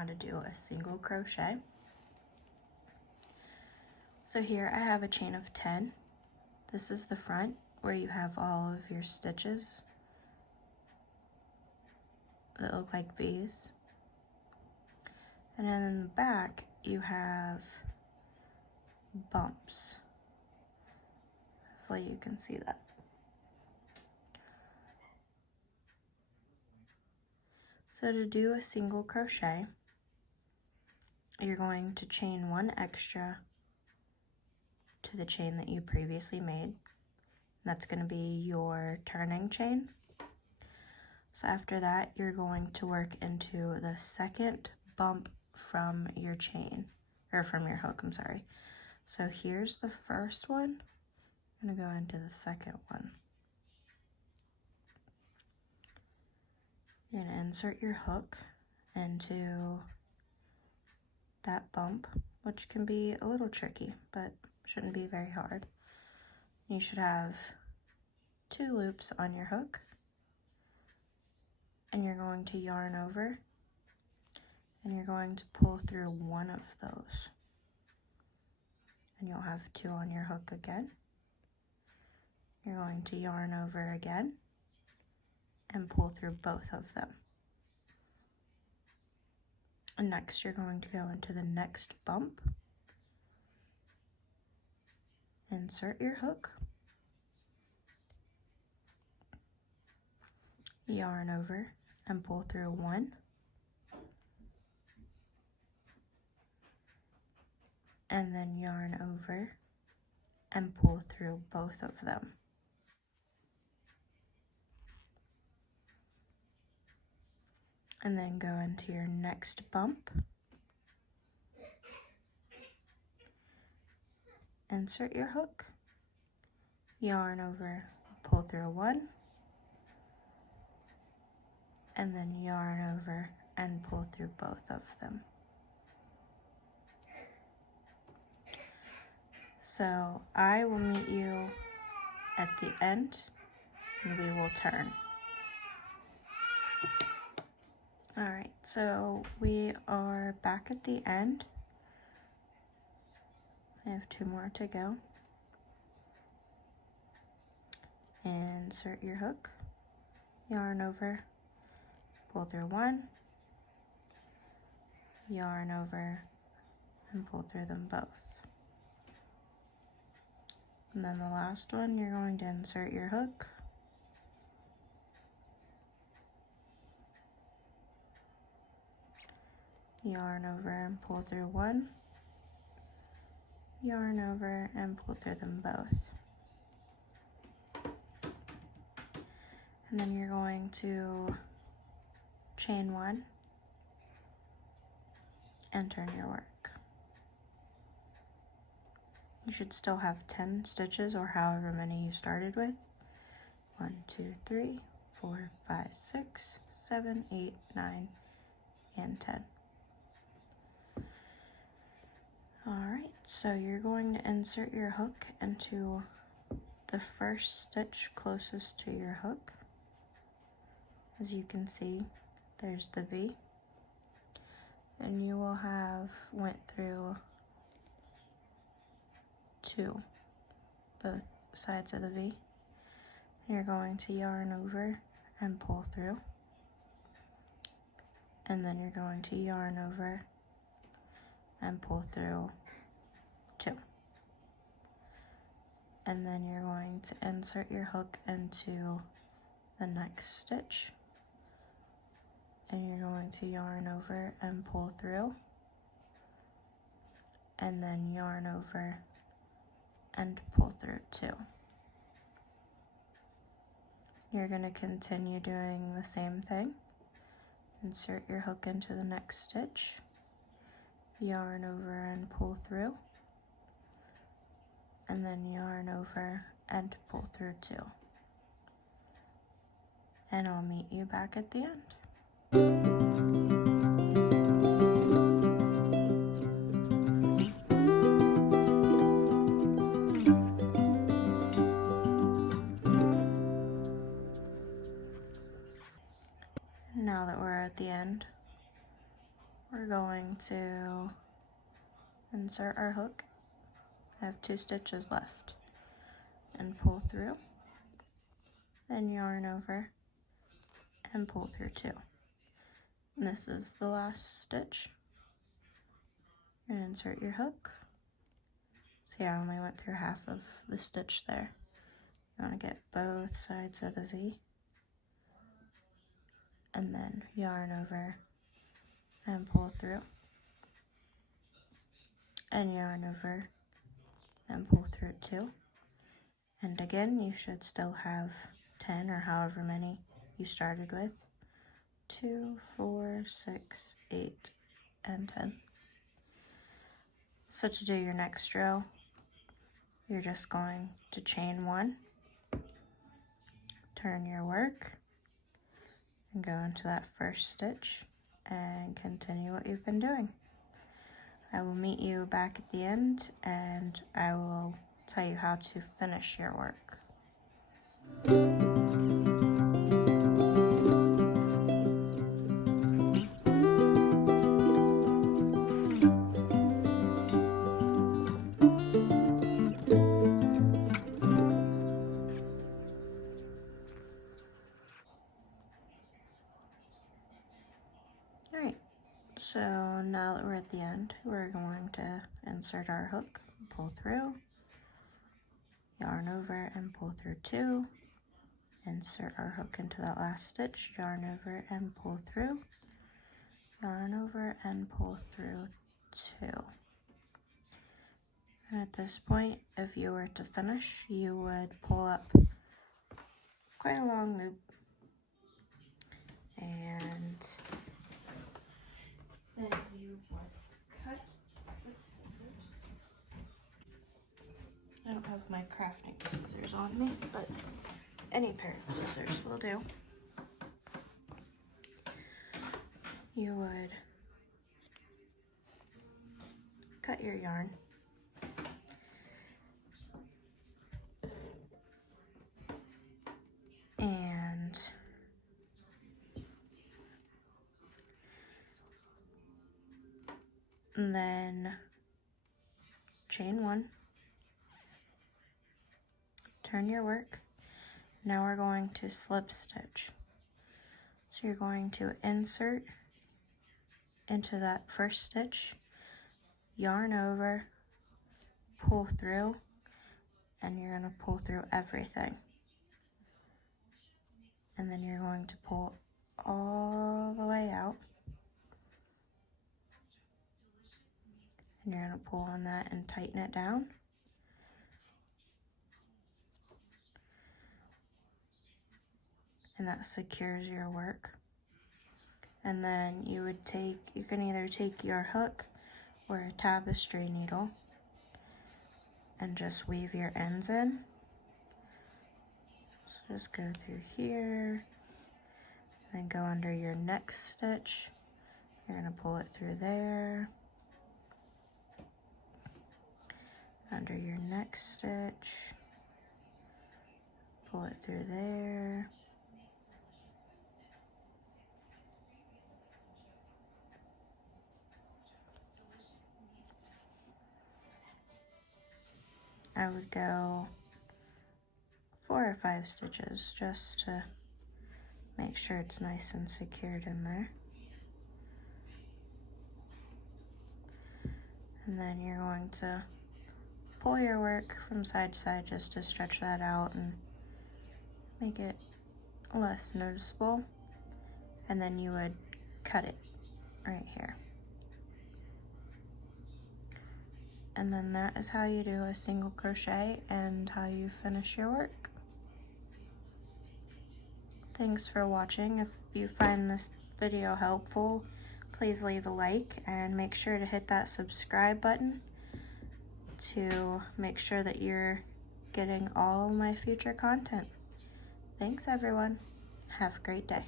how to do a single crochet. So here I have a chain of 10. This is the front where you have all of your stitches that look like V's. And then in the back you have bumps. Hopefully you can see that. So to do a single crochet, you're going to chain one extra to the chain that you previously made. That's going to be your turning chain. So after that, you're going to work into the second bump from your chain, or from your hook, I'm sorry. So here's the first one. I'm going to go into the second one. You're going to insert your hook into that bump, which can be a little tricky, but shouldn't be very hard. You should have 2 loops on your hook, and you're going to yarn over, and you're going to pull through one of those, and you'll have 2 on your hook again. You're going to yarn over again and pull through both of them. And next you're going to go into the next bump, insert your hook, yarn over and pull through 1, and then yarn over and pull through both of them. And then go into your next bump, insert your hook, yarn over, pull through 1, and then yarn over and pull through both of them. So I will meet you at the end and we will turn. Alright, so we are back at the end. I have 2 more to go. Insert your hook, yarn over, pull through 1, yarn over, and pull through them both. And then the last one, you're going to insert your hook, yarn over and pull through 1, yarn over and pull through them both. And then you're going to chain 1 and turn your work. You should still have 10 stitches or however many you started with. 1, 2, 3, 4, 5, 6, 7, 8, 9, and 10. Alright, so you're going to insert your hook into the first stitch closest to your hook. As you can see, there's the V. And you will have went through 2, both sides of the V. You're going to yarn over and pull through. And then you're going to yarn over and pull through 2. And then you're going to insert your hook into the next stitch, and you're going to yarn over and pull through, and then yarn over and pull through 2. You're going to continue doing the same thing. Insert your hook into the next stitch, yarn over and pull through, and then yarn over and pull through 2. And I'll meet you back at the end. Now that we're at the end, we're going to insert our hook. I have 2 stitches left, and pull through, then yarn over and pull through 2. And this is the last stitch. And insert your hook. See, I only went through half of the stitch there. You want to get both sides of the V, and then yarn over and pull through, and yarn over and pull through 2. And again, you should still have 10 or however many you started with. 2, 4, 6, 8, and 10. So to do your next row, you're just going to chain 1, turn your work, and go into that first stitch and continue what you've been doing. I will meet you back at the end and I will tell you how to finish your work. Alright, so now that we're at the end, we're going to insert our hook, pull through, yarn over and pull through 2, insert our hook into that last stitch, yarn over and pull through, yarn over and pull through 2. And at this point, if you were to finish, you would pull up quite a long loop, and then you would cut with scissors. I don't have my crafting scissors on me, but any pair of scissors will do. You would cut your yarn, and then chain 1, turn your work. Now we're going to slip stitch. So you're going to insert into that first stitch, yarn over, pull through, and you're going to pull through everything. And then you're going to pull all the way out. And you're going to pull on that and tighten it down. And that secures your work. And then you can either take your hook or a tapestry needle and just weave your ends in. So just go through here, then go under your next stitch. You're going to pull it through there, under your next stitch, pull it through there, I would go 4 or 5 stitches just to make sure it's nice and secured in there. And then you're going to pull your work from side to side just to stretch that out and make it less noticeable. And then you would cut it right here. And then that is how you do a single crochet and how you finish your work. Thanks for watching. If you find this video helpful, please leave a like and make sure to hit that subscribe button to make sure that you're getting all my future content. Thanks everyone. Have a great day.